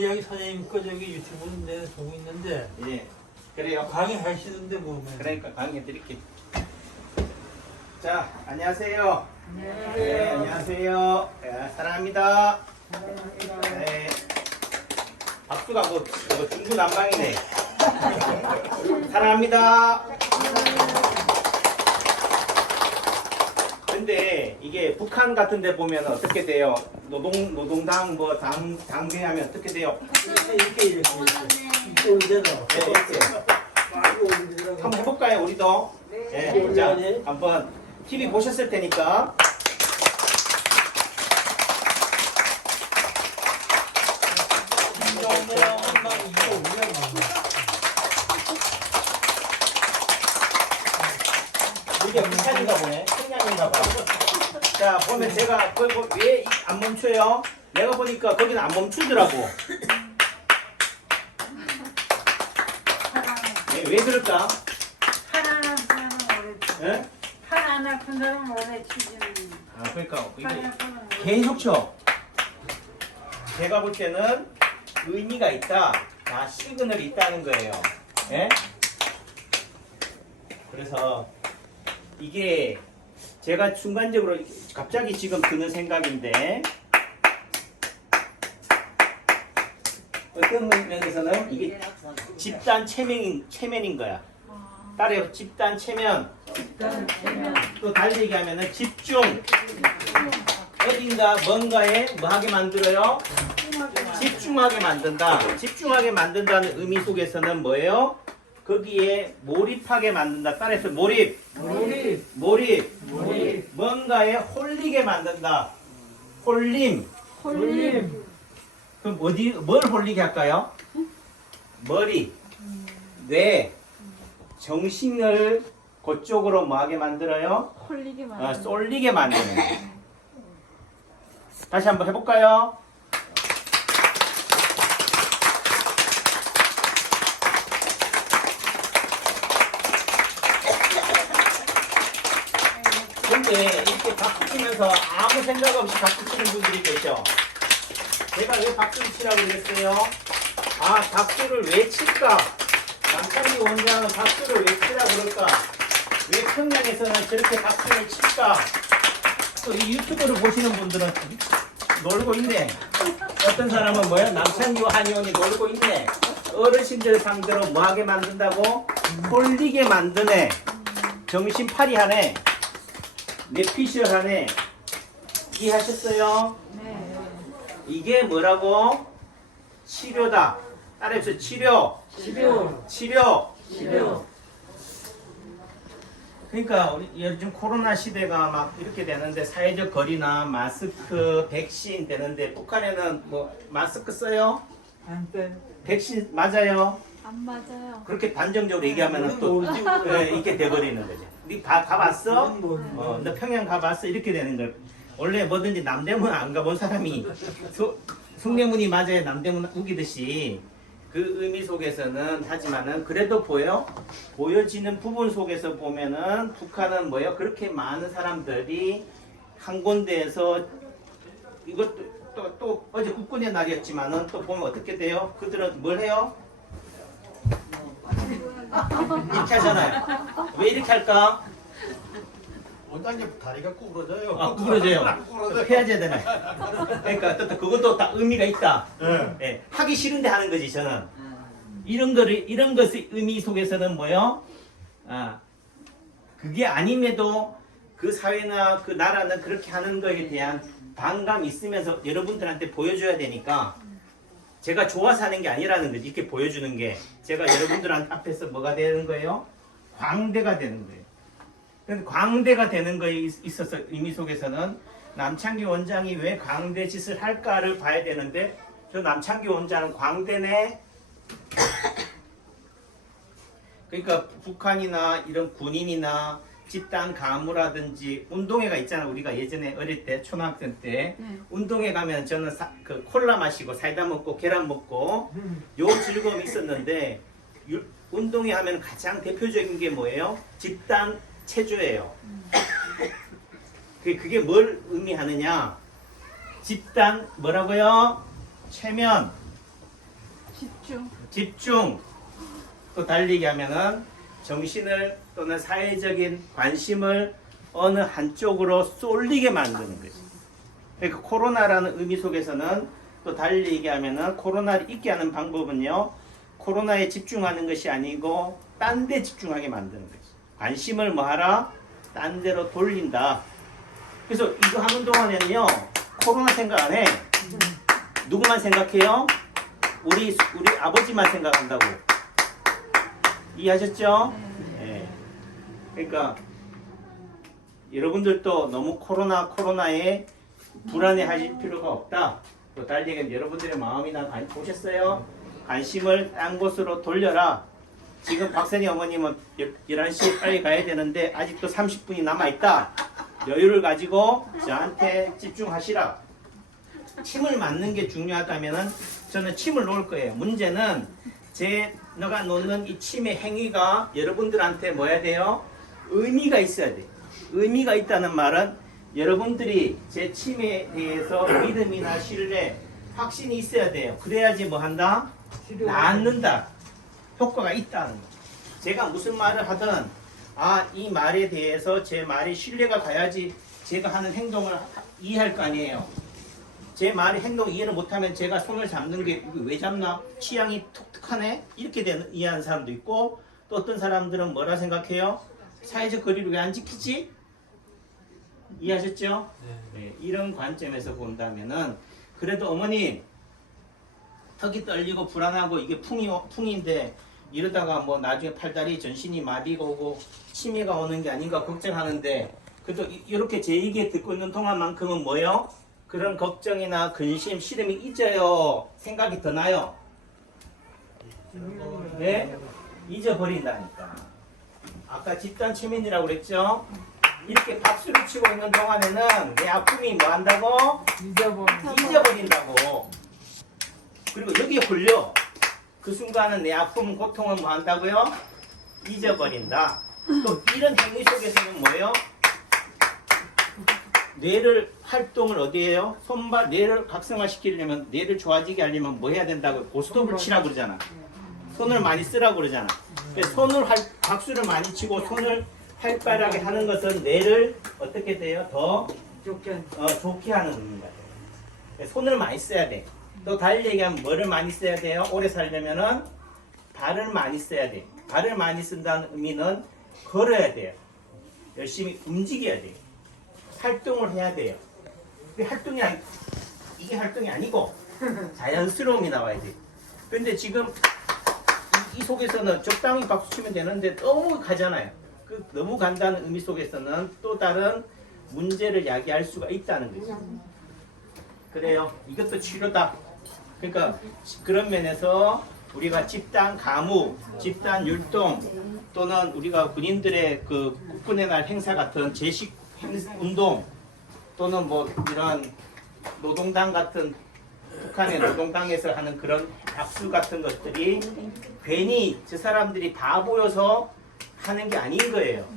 여기 선생님 거 저기 유튜브 내가 보고 있는데 예. 그래요. 강의하시는데 뭐 그러니까 강의해 드릴게요. 자, 안녕하세요. 네, 안녕하세요. 네, 사랑합니다. 네. 박수가 뭐 중구난방이네. 사랑합니다. 근데 이게 북한 같은 데 보면 어떻게 돼요? 노동당 뭐 당대하면 어떻게 돼요? 이렇게 올리잖아. 네, 이렇게. 한번 해볼까요, 우리도? 네. 자, 한번 TV 보셨을 테니까. 이게 북한인가 보네. 평양인가 봐. 자, 보면 제가 왜 안 멈춰요? 내가 보니까 거기는 안 멈추더라고. 왜 그럴까? 팔 안 아픈 사람은 오래 치지. 예? 팔 안 아픈 사람은 오래 치지. 아, 그러니까 이게 팔 아픈 사람은 오래 계속 쳐. 제가 볼 때는 의미가 있다. 다 시그널이 있다는 거예요. 예? 그래서 이게 제가 순간적으로 갑자기 지금 드는 생각인데 어떤 면에서는 이게 집단 체면인 거야. 따라요. 집단 체면. 또 달리 얘기하면은 집중. 어딘가 뭔가에 뭐 하게 만들어요? 집중하게 만든다. 집중하게 만든다는 의미 속에서는 뭐예요? 거기에 몰입하게 만든다. 따라서 몰입. 뭔가에 홀리게 만든다. 홀림. 그럼 뭘 홀리게 할까요? 머리, 뇌, 정신을 그쪽으로 뭐하게 만들어요? 홀리게 만드는 쏠리게 만드는 거예요. 다시 한번 해볼까요? 근데 이렇게 박수 치면서 아무 생각 없이 박수 치는 분들이 계셔. 제가 왜 박수를 치라고 그랬어요? 아, 박수를 왜 칠까? 남창희 원장은 박수를 왜 치라고 그럴까? 왜 평양에서는 저렇게 박수를 칠까? 또 이 유튜브를 보시는 분들은 놀고 있네. 어떤 사람은 뭐야? 남창희와 한의원이 놀고 있네. 어르신들 상대로 뭐하게 만든다고? 홀리게 만드네. 정신파리하네. 뇌피셜하네. 이해하셨어요? 네. 이게 뭐라고? 치료다. 따라해서 치료. 그러니까 우리 요즘 코로나 시대가 막 이렇게 되는데 사회적 거리나 마스크, 백신 되는데 북한에는 뭐 마스크 써요? 안 돼. 백신 맞아요? 안 맞아요. 그렇게 단정적으로 얘기하면 또 이렇게 돼버리는 거지. 니 가봤어? 너 평양 가봤어? 이렇게 되는 걸. 원래 뭐든지 남대문 안 가본 사람이 숭례문이 맞아야 남대문 우기듯이 그 의미 속에서는 하지만은 그래도 보여지는 부분 속에서 보면은 북한은 뭐예요? 그렇게 많은 사람들이 한 군데에서 이것도 또 어제 국군의 날이었지만은 또 보면 어떻게 돼요? 그들은 뭘 해요? 이렇게 하잖아요. 왜 이렇게 할까? 원장님 다리가 구부러져요. 아, 구부러져요. 해야 되잖아요. 그러니까 또 그것도 다 의미가 있다. 예, 하기 싫은데 하는 거지 저는. 이런 것의 의미 속에서는 뭐요? 아, 그게 아님에도 그 사회나 그 나라는 그렇게 하는 거에 대한 반감이 있으면서 여러분들한테 보여줘야 되니까 제가 좋아서 하는 게 아니라는 거지. 이렇게 보여주는 게 제가 여러분들 앞에서 뭐가 되는 거예요? 광대가 되는 거예요. 광대가 되는 거에 있어서 의미 속에서는 남창기 원장이 왜 광대 짓을 할까를 봐야 되는데 저 남창기 원장은 광대네. 그러니까 북한이나 이런 군인이나 집단 가무라든지 운동회가 있잖아. 우리가 예전에 어릴 때 초등학생 때 운동회 가면 저는 그 콜라 마시고 사이다 먹고 계란 먹고 요 즐거움이 있었는데 운동회 하면 가장 대표적인 게 뭐예요? 집단 체조예요. 그게 뭘 의미하느냐? 집단 뭐라고요? 체면. 집중. 또 달리 얘기하면은 정신을 또는 사회적인 관심을 어느 한쪽으로 쏠리게 만드는 거지. 그러니까 코로나라는 의미 속에서는 또 달리 얘기하면은 코로나를 잊게 하는 방법은요. 코로나에 집중하는 것이 아니고 딴 데 집중하게 만드는 거지. 관심을 뭐하라? 딴 데로 돌린다. 그래서 이거 하는 동안에는요. 코로나 생각 안 해. 누구만 생각해요? 우리 아버지만 생각한다고. 이해하셨죠? 네. 그러니까 여러분들도 너무 코로나에 불안해하실 필요가 없다. 또 달리 얘기하면 여러분들의 마음이나 보셨어요? 관심을 딴 곳으로 돌려라. 지금 박선희 어머님은 11시에 빨리 가야 되는데 아직도 30분이 남아있다. 여유를 가지고 저한테 집중하시라. 침을 맞는 게 중요하다면은 저는 침을 놓을 거예요. 문제는 제가 놓는 이 침의 행위가 여러분들한테 뭐 해야 돼요? 의미가 있어야 돼. 의미가 있다는 말은 여러분들이 제 침에 대해서 믿음이나 신뢰, 확신이 있어야 돼요. 그래야지 뭐 한다? 낫는다. 효과가 있다는 거. 제가 무슨 말을 하든 이 말에 대해서 제 말이 신뢰가 가야지 제가 하는 행동을 이해할 거 아니에요. 제 말의 행동 이해를 못하면 제가 손을 잡는 게 왜 잡나? 취향이 독특하네? 이렇게 이해하는 사람도 있고 또 어떤 사람들은 뭐라 생각해요? 사회적 거리를 왜 안 지키지? 이해하셨죠? 네, 이런 관점에서 본다면은 그래도 어머니 턱이 떨리고 불안하고 이게 풍인데 이러다가 뭐 나중에 팔다리 전신이 마비가 오고 치매가 오는 게 아닌가 걱정하는데 그래도 이렇게 제 얘기 듣고 있는 동안만큼은 뭐예요? 그런 걱정이나 근심, 시름이 잊어요? 생각이 더 나요? 네? 잊어버린다니까. 아까 집단 최면이라고 그랬죠? 이렇게 박수를 치고 있는 동안에는 내 아픔이 뭐 한다고? 잊어버린다고. 그리고 여기에 홀려. 그 순간은 내 아픔, 고통은 뭐 한다고요? 잊어버린다. 또 이런 행위 속에서는 뭐예요? 뇌를 활동을 어디에요? 뇌를 각성화시키려면 뇌를 좋아지게 하려면 뭐 해야 된다고? 고스톱을 치라고 그러잖아. 손을 많이 쓰라고 그러잖아. 박수를 많이 치고 손을 활발하게 하는 것은 뇌를 어떻게 돼요? 더 좋게 하는 의미가 돼요. 손을 많이 써야 돼. 또 달리 얘기하면 뭐를 많이 써야 돼요? 오래 살려면은 발을 많이 써야 돼. 발을 많이 쓴다는 의미는 걸어야 돼요. 열심히 움직여야 돼요. 활동을 해야 돼요. 이게 활동이 아니고 자연스러움이 나와야 돼. 근데 지금 이 속에서는 적당히 박수 치면 되는데 너무 가잖아요. 너무 간다는 의미 속에서는 또 다른 문제를 야기할 수가 있다는 거죠. 그래요. 이것도 치료다. 그러니까 그런 면에서 우리가 집단 가무, 집단 율동 또는 우리가 군인들의 그 국군의 날 행사 같은 제식 운동 또는 뭐 이런 노동당 같은 북한의 노동당에서 하는 그런 박수 같은 것들이 괜히 저 사람들이 바보여서 하는 게 아닌 거예요.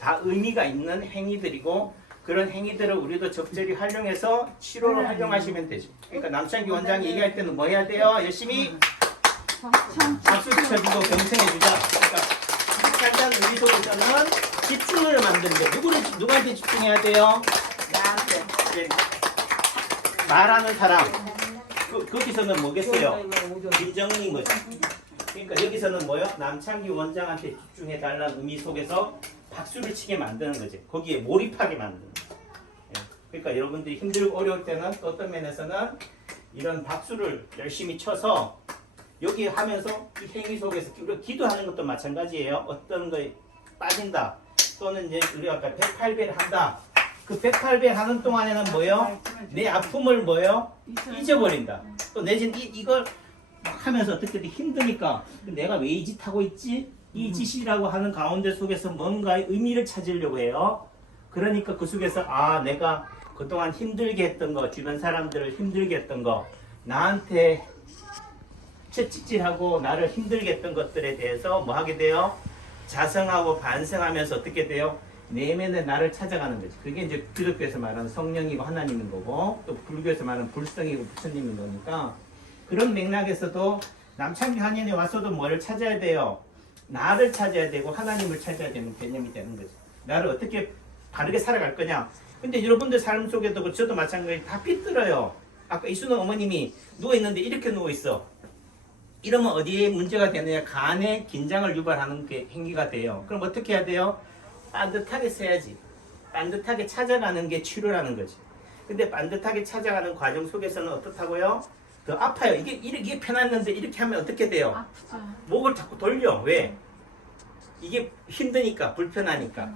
다 의미가 있는 행위들이고 그런 행위들을 우리도 적절히 활용해서 치료를 활용하시면 되죠. 그러니까 남창기 원장이 얘기할 때는 뭐 해야 돼요? 열심히 박수 쳐주고 경청해주자. 그러니까 살자는 의미 속에서는 집중을 만드는데 누구한테 집중해야 돼요? 나한테. 네. 말하는 사람. 거기서는 뭐겠어요? 비정인 거죠. 그러니까 여기서는 뭐요? 남창기 원장한테 집중해 달라는 의미 속에서 박수를 치게 만드는 거죠. 거기에 몰입하게 만드는 거죠. 그러니까 여러분들이 힘들고 어려울 때는 어떤 면에서는 이런 박수를 열심히 쳐서 여기 하면서 이 행위 속에서 우리가 기도하는 것도 마찬가지예요. 어떤 거에 빠진다. 또는 이제 우리가 아까 108배를 한다. 그 108배 하는 동안에는 뭐예요? 내 아픔을 뭐예요? 잊어버린다. 또 내진 이걸 막 하면서 어떻게든 힘드니까 내가 왜 이 짓 하고 있지? 이 짓이라고 하는 가운데 속에서 뭔가의 의미를 찾으려고 해요. 그러니까 그 속에서 내가 그동안 힘들게 했던 거, 주변 사람들을 힘들게 했던 거, 나한테 채찍질하고 나를 힘들게 했던 것들에 대해서 뭐 하게 돼요? 자성하고 반성하면서 어떻게 돼요? 내면의 나를 찾아가는 거지. 그게 이제 기독교에서 말하는 성령이고 하나님인 거고 또 불교에서 말하는 불성이고 부처님인 거니까 그런 맥락에서도 남창기 한인에 와서도 뭘 찾아야 돼요? 나를 찾아야 되고 하나님을 찾아야 되는 개념이 되는 거죠. 나를 어떻게 바르게 살아갈 거냐. 근데 여러분들 삶 속에도 그렇고 저도 마찬가지 다 삐뚤어요. 아까 이순호 어머님이 누워있는데 이렇게 누워있어. 이러면 어디에 문제가 되느냐. 간에 긴장을 유발하는 게 행위가 돼요. 그럼 어떻게 해야 돼요? 반듯하게 써야지. 반듯하게 찾아가는 게 치료라는 거지. 근데 반듯하게 찾아가는 과정 속에서는 어떻다고요? 더 아파요. 이게 편했는데 이렇게 하면 어떻게 돼요? 아프죠. 목을 자꾸 돌려. 왜? 이게 힘드니까, 불편하니까.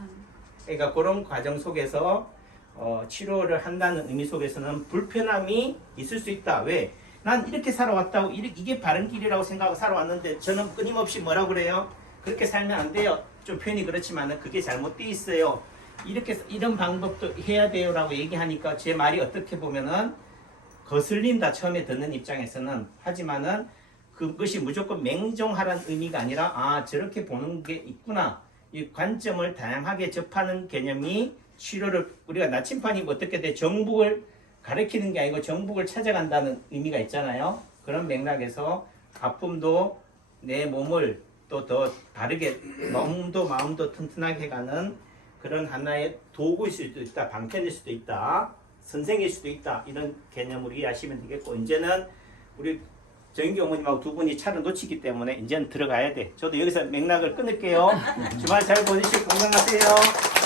그러니까 그런 과정 속에서 치료를 한다는 의미 속에서는 불편함이 있을 수 있다. 왜? 난 이렇게 살아왔다고 이게 바른 길이라고 생각하고 살아왔는데 저는 끊임없이 뭐라고 그래요? 그렇게 살면 안 돼요. 좀 표현이 그렇지만 그게 잘못돼 있어요. 이런 방법도 해야 돼요라고 얘기하니까 제 말이 어떻게 보면은 거슬린다 처음에 듣는 입장에서는. 하지만은 그것이 무조건 맹종하라는 의미가 아니라 아 저렇게 보는 게 있구나. 이 관점을 다양하게 접하는 개념이 치료를 우리가 나침판이 어떻게 돼? 정복을 가리키는 게 아니고 정복을 찾아간다는 의미가 있잖아요. 그런 맥락에서 아픔도 내 몸을 또 더 바르게 몸도 마음도 튼튼하게 가는 그런 하나의 도구일 수도 있다. 방편일 수도 있다. 선생일 수도 있다. 이런 개념으로 이해하시면 되겠고 이제는 우리 정인기 어머님하고 두 분이 차를 놓치기 때문에 이제는 들어가야 돼. 저도 여기서 맥락을 끊을게요. 주말 잘 보내시고 건강하세요.